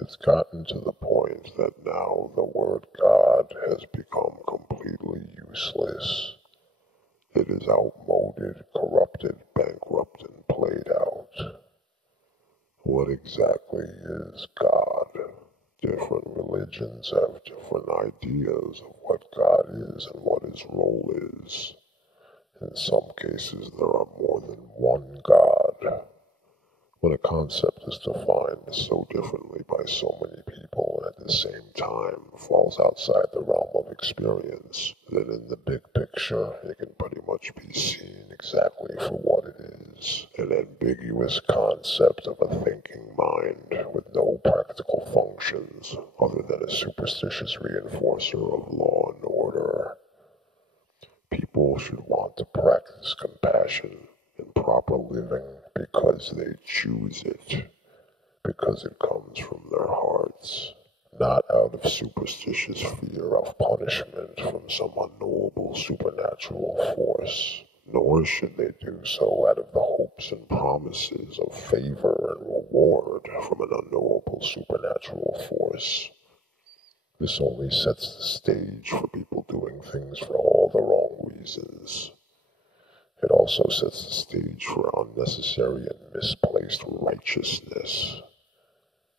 It's gotten to the point that now the word God has become completely useless. It is outmoded, corrupted, bankrupt, and played out. What exactly is God? Different religions have different ideas of what God is and what his role is. In some cases, there are more than one God. When a concept is defined so differently by so many people and at the same time falls outside the realm of experience, then in the big picture it can pretty much be seen exactly for what it is, an ambiguous concept of a thinking mind with no practical functions other than a superstitious reinforcer of law and order. People should want to practice compassion and proper living because they choose it, because it comes from their hearts, not out of superstitious fear of punishment from some unknowable supernatural force, nor should they do so out of the hopes and promises of favor and reward from an unknowable supernatural force. This only sets the stage for people doing things for all the wrong reasons. It also sets the stage for unnecessary and misplaced righteousness.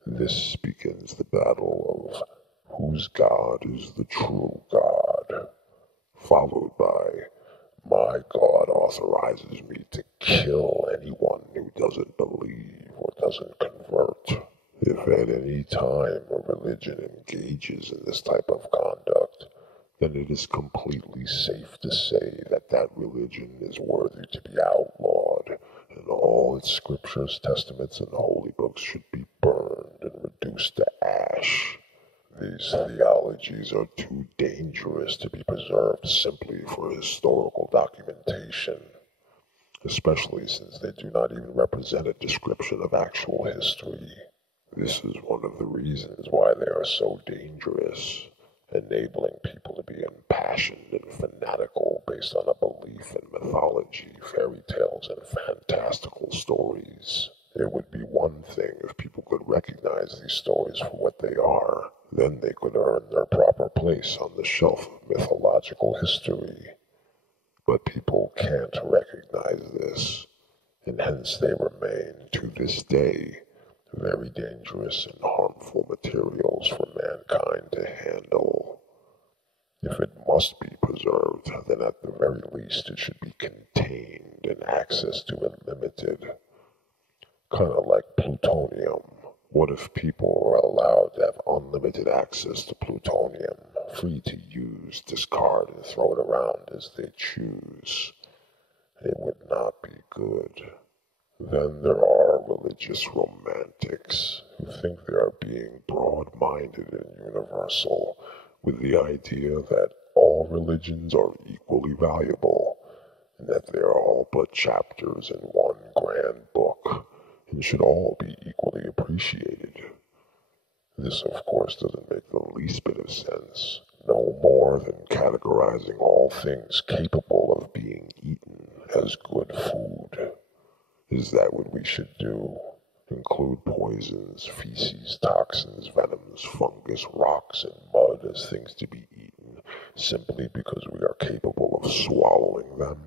This begins the battle of whose God is the true God, followed by my God authorizes me to kill anyone who doesn't believe or doesn't convert. If at any time a religion engages in this type of conduct, then it is completely safe to say that that religion is worthy to be outlawed, and all its scriptures, testaments, and holy books should be burned and reduced to ash. These theologies are too dangerous to be preserved simply for historical documentation, especially since they do not even represent a description of actual history. This is one of the reasons why they are so dangerous, enabling people to be impassioned and fanatical based on a belief in mythology, fairy tales, and fantastical stories. It would be one thing if people could recognize these stories for what they are. Then they could earn their proper place on the shelf of mythological history. But people can't recognize this, and hence they remain, to this day, very dangerous and harmful materials for mankind to handle. If it must be preserved, then at the very least it should be contained and access to it limited. Kind of like plutonium. What if people were allowed to have unlimited access to plutonium, free to use, discard, and throw it around as they choose? It would not be good. Then there are religious romantics who think they are being broad-minded and universal, with the idea that all religions are equally valuable, and that they are all but chapters in one grand book, and should all be equally appreciated. This, of course, doesn't make the least bit of sense, no more than categorizing all things capable of being eaten as good food. Is that what we should do? Include poisons, feces, toxins, venoms, fungus, rocks, and mud as things to be eaten simply because we are capable of swallowing them?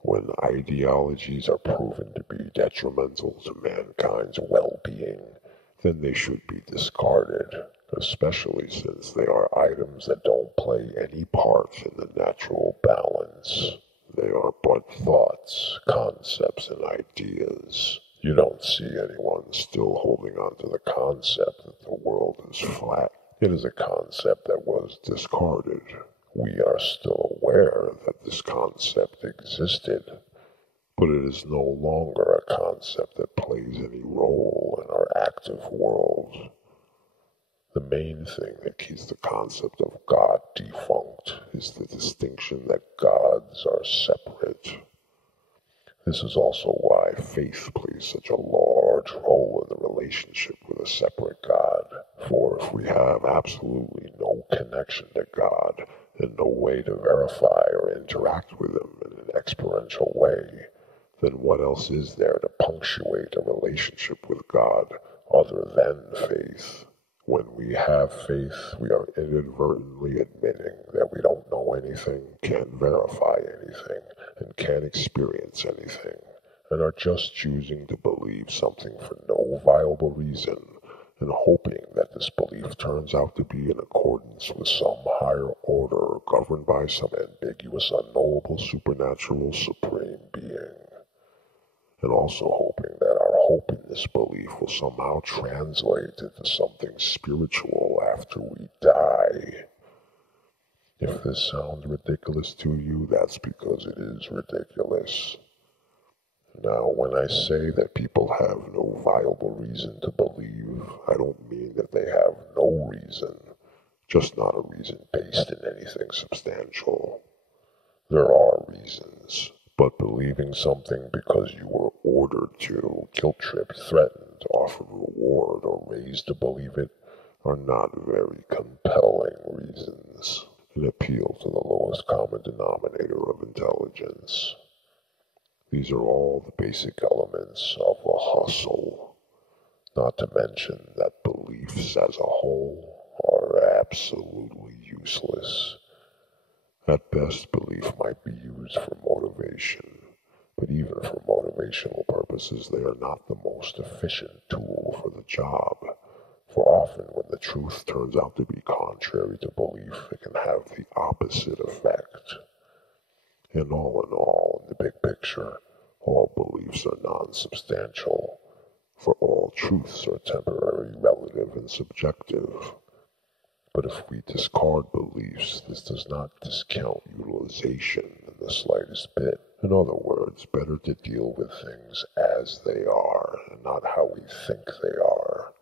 When ideologies are proven to be detrimental to mankind's well-being, then they should be discarded, especially since they are items that don't play any part in the natural balance. They are but thoughts, concepts, and ideas. You don't see anyone still holding on to the concept that the world is flat. It is a concept that was discarded. We are still aware that this concept existed, but it is no longer a concept that plays any role in our active world. The main thing that keeps the concept of God defunct is the distinction that gods are separate. This is also why faith plays such a large role in the relationship with a separate God. For if we have absolutely no connection to God and no way to verify or interact with Him in an experiential way, then what else is there to punctuate a relationship with God other than faith. When we have faith, we are inadvertently admitting that we don't know anything, can't verify anything, and can't experience anything, and are just choosing to believe something for no viable reason, and hoping that this belief turns out to be in accordance with some higher order governed by some ambiguous, unknowable, supernatural, supreme being. And also hoping that our hope in this belief will somehow translate into something spiritual after we die. If this sounds ridiculous to you, that's because it is ridiculous. Now, when I say that people have no viable reason to believe, I don't mean that they have no reason, just not a reason based in anything substantial. There are reasons, but believing something because you were ordered to, guilt-tripped, threatened, offered reward, or raised to believe it are not very compelling reasons. It appeal to the lowest common denominator of intelligence. These are all the basic elements of a hustle, not to mention that beliefs as a whole are absolutely useless. At best, belief might be used for motivation, but even for motivational purposes, they are not the most efficient tool for the job. For often, when the truth turns out to be contrary to belief, it can have the opposite effect. And all in all, in the big picture, all beliefs are non-substantial, for all truths are temporary, relative, and subjective. But if we discard beliefs, this does not discount utilization in the slightest bit. In other words, better to deal with things as they are, and not how we think they are.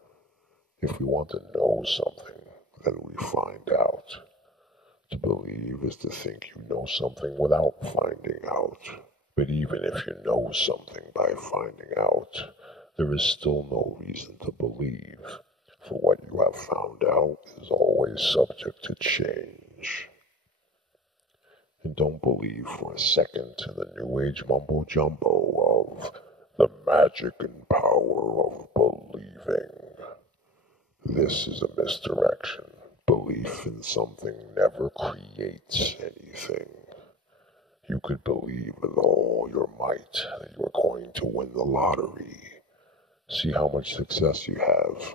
If we want to know something, then we find out. To believe is to think you know something without finding out. But even if you know something by finding out, there is still no reason to believe, for what you have found out is always subject to change. And don't believe for a second in the New Age mumbo-jumbo of the magic and power of believing. This is a misdirection. Belief in something never creates anything. You could believe with all your might that you are going to win the lottery. See how much success you have.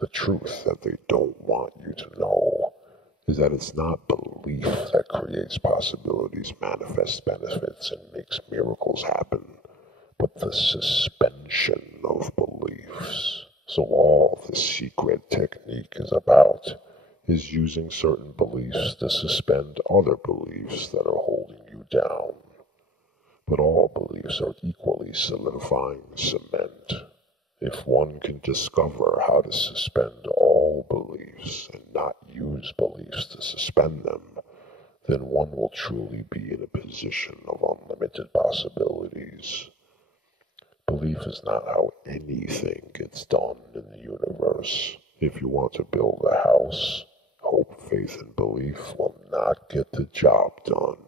The truth that they don't want you to know is that it's not belief that creates possibilities, manifests benefits, and makes miracles happen, but the suspension of beliefs. So all the secret technique is about is using certain beliefs to suspend other beliefs that are holding you down. But all beliefs are equally solidifying cement. If one can discover how to suspend all beliefs and not use beliefs to suspend them, then one will truly be in a position of unlimited possibilities. Belief is not how anything gets done in the universe. If you want to build a house, hope, faith, and belief will not get the job done.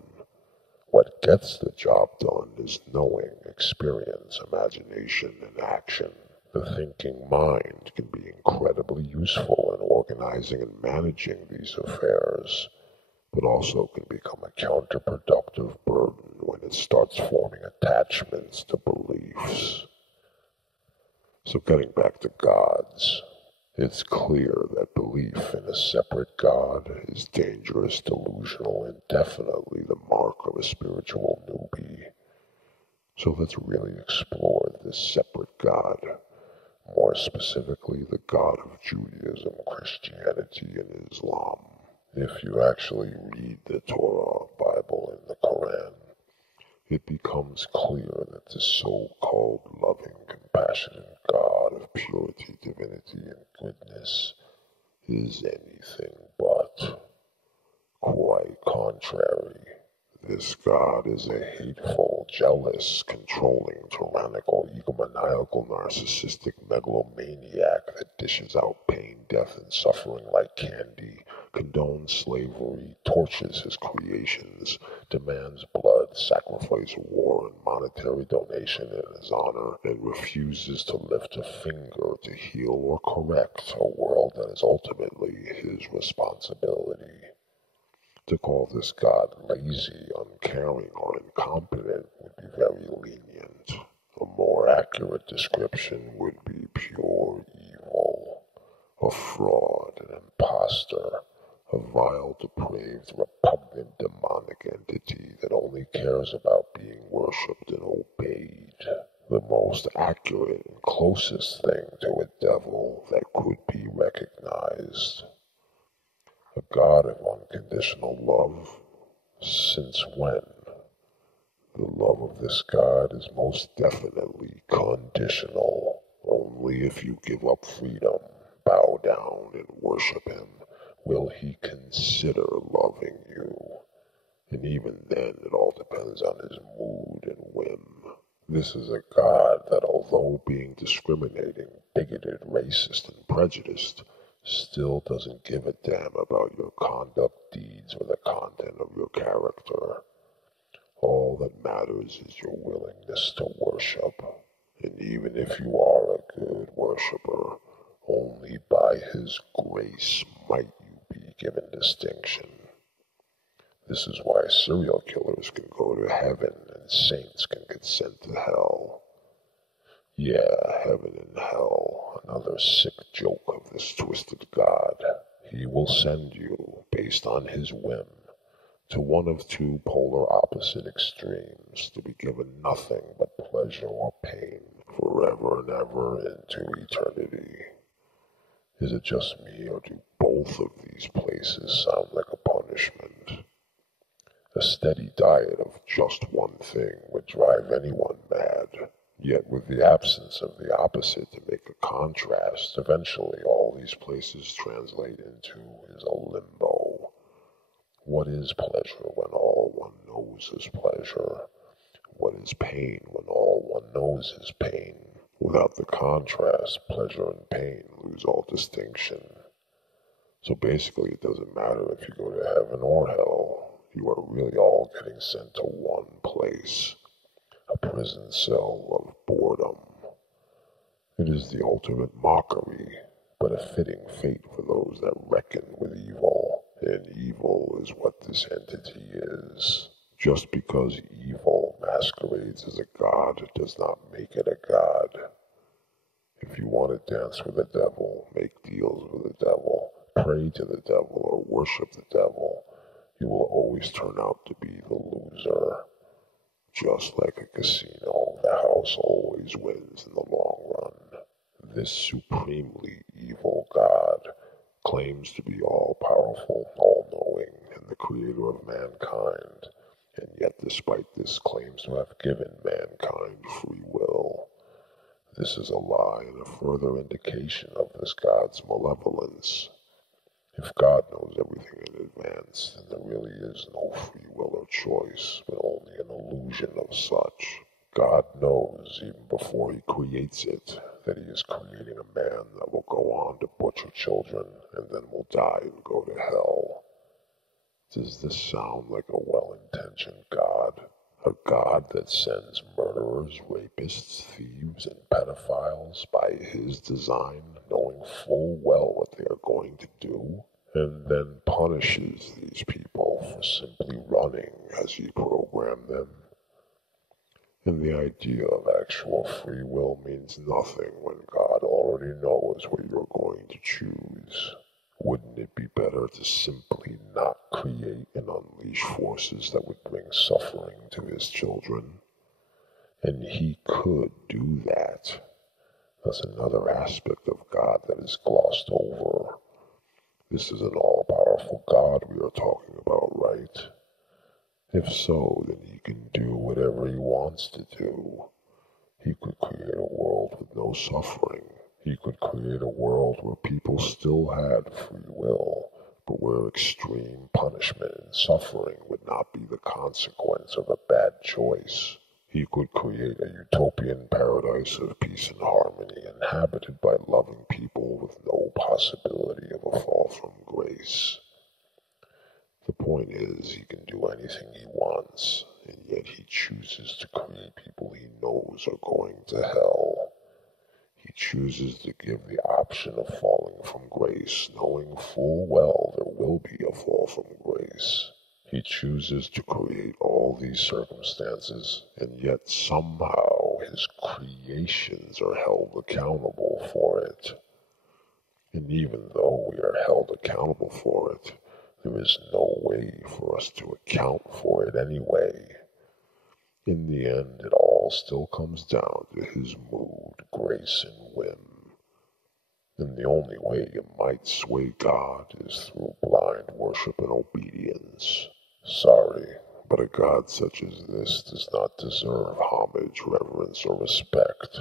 What gets the job done is knowing, experience, imagination, and action. The thinking mind can be incredibly useful in organizing and managing these affairs, but also can become a counterproductive burden when it starts forming attachments to beliefs. So getting back to gods, it's clear that belief in a separate God is dangerous, delusional, and definitely the mark of a spiritual newbie. So let's really explore this separate God, more specifically the God of Judaism, Christianity, and Islam. If you actually read the Torah, Bible, and the Quran, it becomes clear that this so-called loving, compassionate God of purity, divinity, and goodness is anything but. Quite contrary. This God is a hateful, jealous, controlling, tyrannical, egomaniacal, narcissistic megalomaniac that dishes out pain, death, and suffering like candy, condones slavery, tortures his creations, demands blood, sacrifice, war, and monetary donation in his honor, and refuses to lift a finger to heal or correct a world that is ultimately his responsibility. To call this God lazy, uncaring, or incompetent would be very lenient. A more accurate description would be pure evil, a fraud, an impostor, a vile, depraved, repugnant, demonic entity that only cares about being worshipped and obeyed. The most accurate and closest thing to a devil that could be recognized. A God of unconditional love? Since when? The love of this God is most definitely conditional. Only if you give up freedom, bow down, and worship him will he consider loving you. And even then, it all depends on his mood and whim. This is a God that, although being discriminating, bigoted, racist, and prejudiced, still doesn't give a damn about your conduct, deeds, or the content of your character. All that matters is your willingness to worship. And even if you are a good worshiper, only by his grace might you be given distinction. This is why serial killers can go to heaven and saints can get sent to hell. Yeah, heaven and hell, another sick joke of this twisted God. He will send you, based on his whim, to one of two polar opposite extremes, to be given nothing but pleasure or pain, forever and ever into eternity. Is it just me, or do both of these places sound like a punishment? A steady diet of just one thing would drive anyone mad. Yet with the absence of the opposite to make a contrast, eventually all these places translate into is a limbo. What is pleasure when all one knows is pleasure? What is pain when all one knows is pain? Without the contrast, pleasure and pain lose all distinction. So basically it doesn't matter if you go to heaven or hell. You are really all getting sent to one place, a prison cell of boredom. It is the ultimate mockery, but a fitting fate for those that reckon with evil. And evil is what this entity is. Just because evil masquerades as a god does not make it a god. If you want to dance with the devil, make deals with the devil, pray to the devil, or worship the devil, you will always turn out to be the loser. Just like a casino, the house always wins in the long run. This supremely evil God claims to be all-powerful, all-knowing, and the creator of mankind, and yet despite this claims to have given mankind free will. This is a lie and a further indication of this God's malevolence. If God knows everything in advance, then there really is no free will or choice, but only an illusion of such. God knows, even before he creates it, that he is creating a man that will go on to butcher children and then will die and go to hell. Does this sound like a well-intentioned God? A God that sends murderers, rapists, thieves, and pedophiles by his design, knowing full well what they are going to do, and then punishes these people for simply running as he programmed them. And the idea of actual free will means nothing when God already knows what you're going to choose. Wouldn't it be better to simply not create and unleash forces that would bring suffering to his children? And he could do that. That's another aspect of God that is glossed over. This is an all-powerful God we are talking about, right? If so, then he can do whatever he wants to do. He could create a world with no suffering. He could create a world where people still had free will, but where extreme punishment and suffering would not be the consequence of a bad choice. He could create a utopian paradise of peace and harmony, inhabited by loving people with no possibility of a fall from grace. The point is, he can do anything he wants, and yet he chooses to create people he knows are going to hell. He chooses to give the option of falling from grace, knowing full well there will be a fall from grace. He chooses to create all these circumstances, and yet somehow his creations are held accountable for it. And even though we are held accountable for it, there is no way for us to account for it anyway. In the end, it all still comes down to his mood, grace, and whim. And the only way you might sway God is through blind worship and obedience. Sorry, but a God such as this does not deserve homage, reverence, or respect.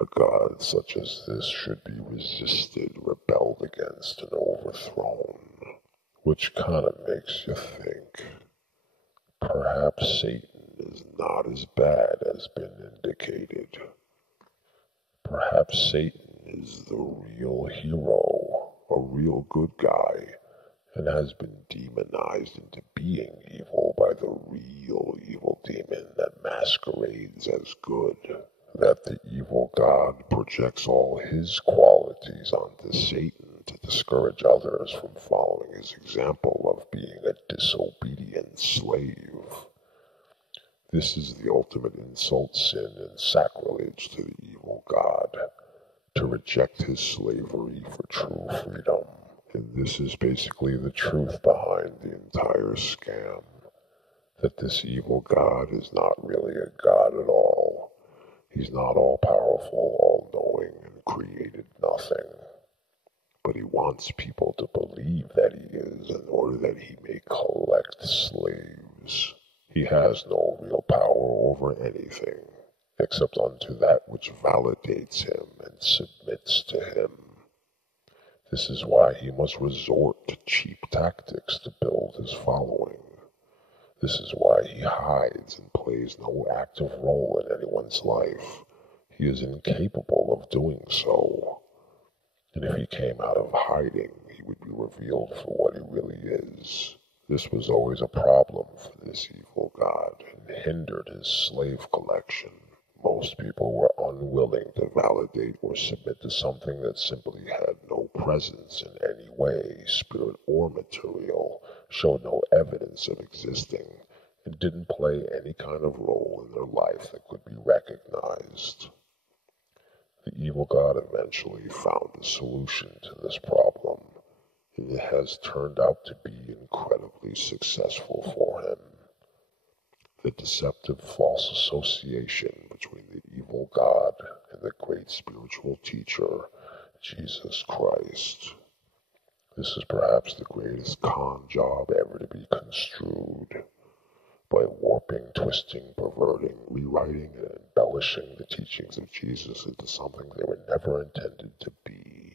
A God such as this should be resisted, rebelled against, and overthrown. Which kind of makes you think, perhaps Satan is not as bad as been indicated. Perhaps Satan is the real hero, a real good guy, and has been demonized into being evil by the real evil demon that masquerades as good. That the evil God projects all his qualities onto Satan to discourage others from following his example of being a disobedient slave. This is the ultimate insult, sin, and sacrilege to the evil God, to reject his slavery for true freedom. And this is basically the truth behind the entire scam, that this evil God is not really a God at all. He's not all-powerful, all-knowing, and created nothing. But he wants people to believe that he is in order that he may collect slaves. He has no real power over anything, except unto that which validates him and submits to him. This is why he must resort to cheap tactics to build his following. This is why he hides and plays no active role in anyone's life. He is incapable of doing so. And if he came out of hiding, he would be revealed for what he really is. This was always a problem for this evil God and hindered his slave collection. Most people were unwilling to validate or submit to something that simply had no presence in any way, spirit or material, showed no evidence of existing, and didn't play any kind of role in their life that could be recognized. The evil God eventually found a solution to this problem, and it has turned out to be incredibly successful for him. The deceptive false association between the evil God and the great spiritual teacher, Jesus Christ. This is perhaps the greatest con job ever to be construed. By warping, twisting, perverting, rewriting, and embellishing the teachings of Jesus into something they were never intended to be.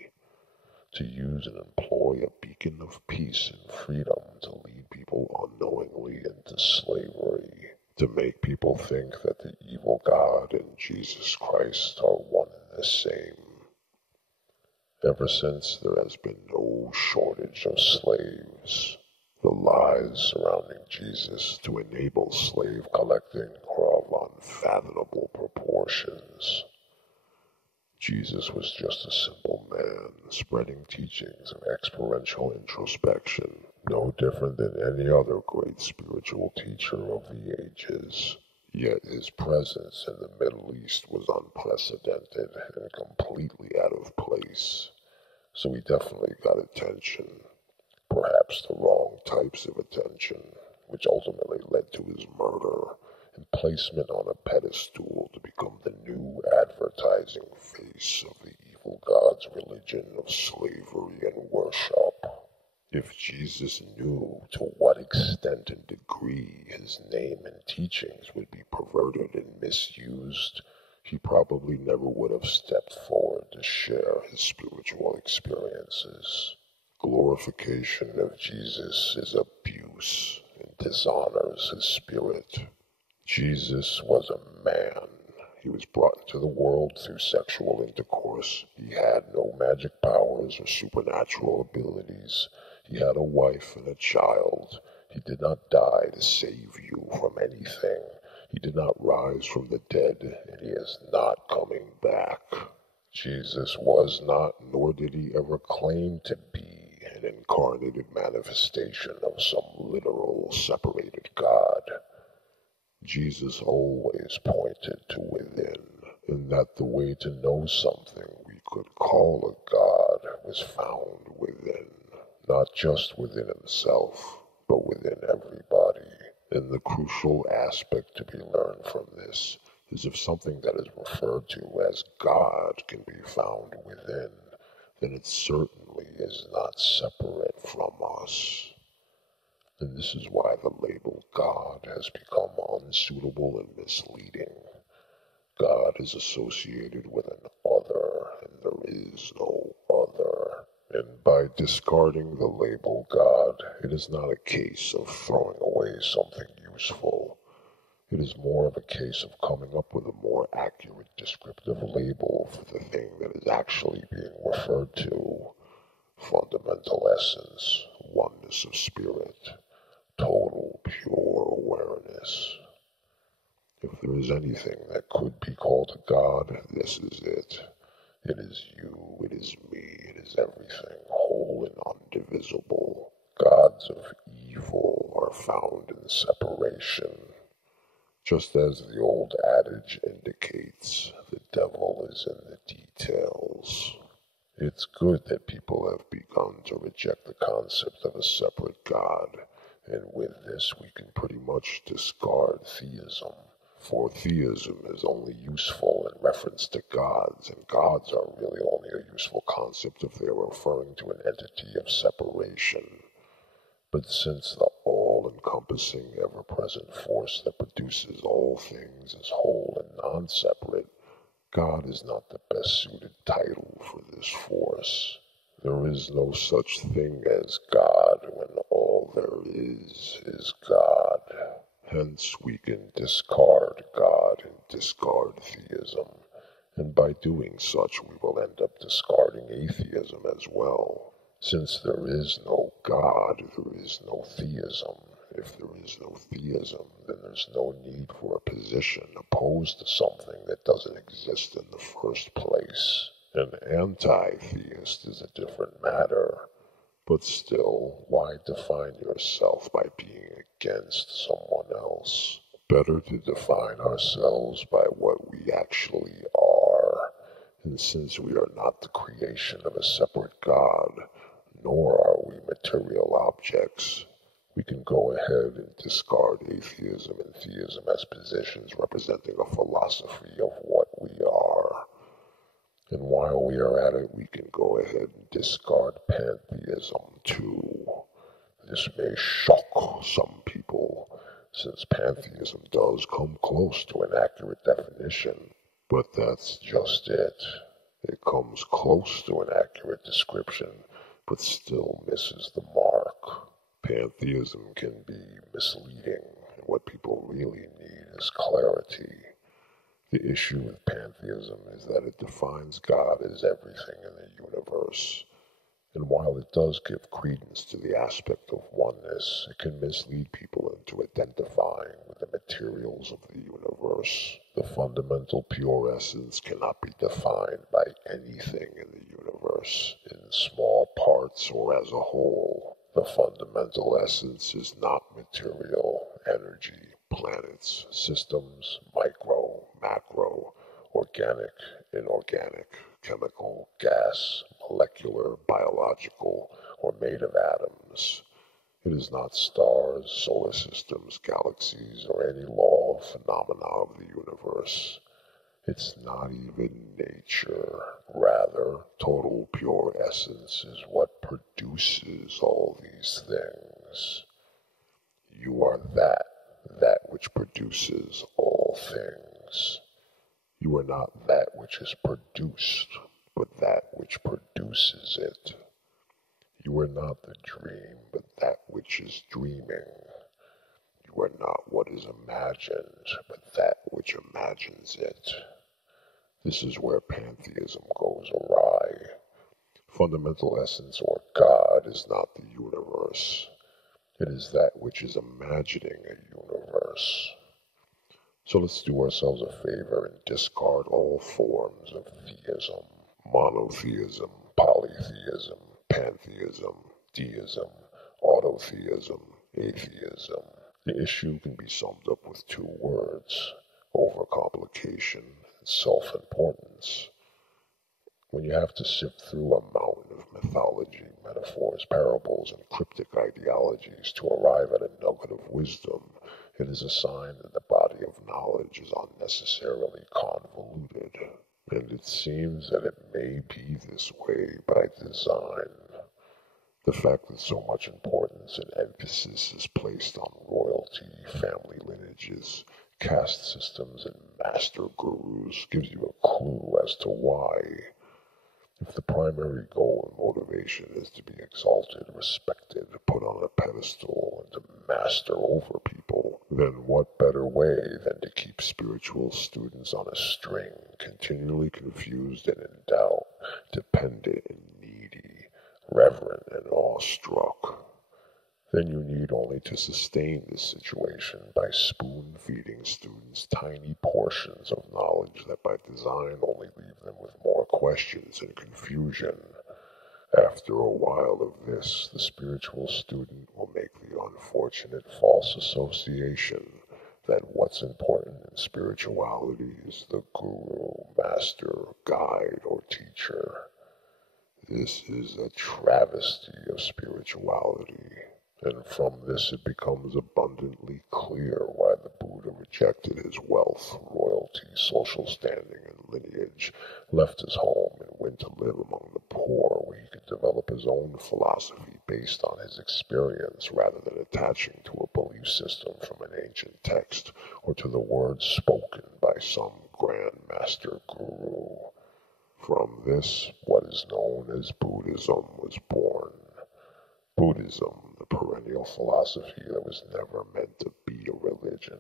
To use and employ a beacon of peace and freedom to lead people unknowingly into slavery. To make people think that the evil God and Jesus Christ are one and the same. Ever since, there has been no shortage of slaves. The lies surrounding Jesus to enable slave collecting are of unfathomable proportions. Jesus was just a simple man, spreading teachings of experiential introspection, no different than any other great spiritual teacher of the ages. Yet his presence in the Middle East was unprecedented and completely out of place. So he definitely got attention, perhaps the wrong types of attention, which ultimately led to his murder and placement on a pedestal to become the new advertising face of the evil God's religion of slavery and worship. If Jesus knew to what extent and degree his name and teachings would be perverted and misused, he probably never would have stepped forward to share his spiritual experiences. Glorification of Jesus is abuse and dishonors his spirit. Jesus was a man. He was brought into the world through sexual intercourse. He had no magic powers or supernatural abilities. He had a wife and a child. He did not die to save you from anything. He did not rise from the dead, and he is not coming back. Jesus was not, nor did he ever claim to be, an incarnated manifestation of some literal separated God. Jesus always pointed to within, and that the way to know something we could call a God was found within, not just within himself, but within everybody. And the crucial aspect to be learned from this is if something that is referred to as God can be found within, then it certainly is not separate from us. And this is why the label God has become unsuitable and misleading. God is associated with an other, and there is no other. And by discarding the label God, it is not a case of throwing away something useful. It is more of a case of coming up with a more accurate descriptive label for the thing that is actually being referred to. Fundamental essence, oneness of spirit, total pure awareness. If there is anything that could be called a God, this is it. It is you, it is me, it is everything, whole and undivisible. Gods of evil are found in separation. Just as the old adage indicates, the devil is in the details. It's good that people have begun to reject the concept of a separate God, and with this we can pretty much discard theism. For theism is only useful in reference to gods, and gods are really only a useful concept if they are referring to an entity of separation. But since the all-encompassing, ever-present force that produces all things is whole and non-separate, God is not the best suited title for this force. There is no such thing as God when all there is God. Hence we can discard God and discard theism, and by doing such we will end up discarding atheism as well. Since there is no God, there is no theism. If there is no theism, then there's no need for a position opposed to something that doesn't exist in the first place. An anti-theist is a different matter. But still, why define yourself by being against someone else? Better to define ourselves by what we actually are. And since we are not the creation of a separate God, nor are we material objects, we can go ahead and discard atheism and theism as positions representing a philosophy of what we are. And while we are at it, we can go ahead and discard pantheism too. This may shock some people, since pantheism does come close to an accurate definition. But that's just it. It comes close to an accurate description, but still misses the mark. Pantheism can be misleading, and what people really need is clarity. The issue with pantheism is that it defines God as everything in the universe, and while it does give credence to the aspect of oneness, it can mislead people into identifying with the materials of the universe. The fundamental pure essence cannot be defined by anything in the universe, in small parts or as a whole. The fundamental essence is not material, energy, planets, systems, micro, macro, organic, inorganic, chemical, gas, molecular, biological, or made of atoms. It is not stars, solar systems, galaxies, or any law or phenomena of the universe. It's not even nature. Rather, total pure essence is what produces all these things. You are that which produces all things. You are not that which is produced, but that which produces it. You are not the dream, but that which is dreaming. You are not what is imagined, but that which imagines it. This is where pantheism goes awry. Fundamental essence or God is not the universe. universe. It is that which is imagining a universe. So let's do ourselves a favor and discard all forms of theism, monotheism, polytheism, pantheism, deism, autotheism, atheism. The issue can be summed up with two words: overcomplication and self-importance. When you have to sift through a mountain of mythology, metaphors, parables, and cryptic ideologies to arrive at a nugget of wisdom, it is a sign that the body of knowledge is unnecessarily convoluted. And it seems that it may be this way by design. The fact that so much importance and emphasis is placed on royalty, family lineages, caste systems, and master gurus gives you a clue as to why. If the primary goal and motivation is to be exalted, respected, put on a pedestal, and to master over people, then what better way than to keep spiritual students on a string, continually confused and in doubt, dependent and needy, reverent and awestruck? Then you need only to sustain this situation by spoon-feeding students tiny portions of knowledge that by design only leave them with more questions and confusion. After a while of this, the spiritual student will make the unfortunate false association that what's important in spirituality is the guru, master, guide, or teacher. This is a travesty of spirituality. And from this it becomes abundantly clear why the Buddha rejected his wealth, royalty, social standing, and lineage, left his home, and went to live among the poor, where he could develop his own philosophy based on his experience rather than attaching to a belief system from an ancient text or to the words spoken by some grand master guru. From this, what is known as Buddhism was born. Buddhism, the perennial philosophy that was never meant to be a religion,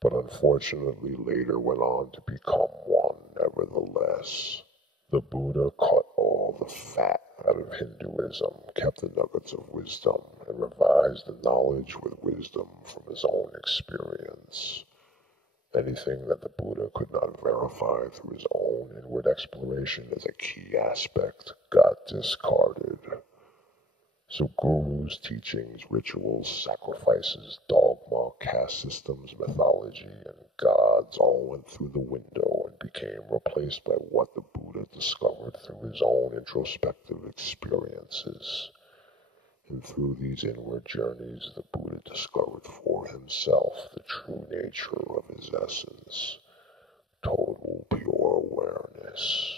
but unfortunately later went on to become one nevertheless. The Buddha cut all the fat out of Hinduism, kept the nuggets of wisdom, and revised the knowledge with wisdom from his own experience. Anything that the Buddha could not verify through his own inward exploration as a key aspect got discarded. So gurus, teachings, rituals, sacrifices, dogma, caste systems, mythology, and gods all went through the window and became replaced by what the Buddha discovered through his own introspective experiences. And through these inward journeys, the Buddha discovered for himself the true nature of his essence, total pure awareness.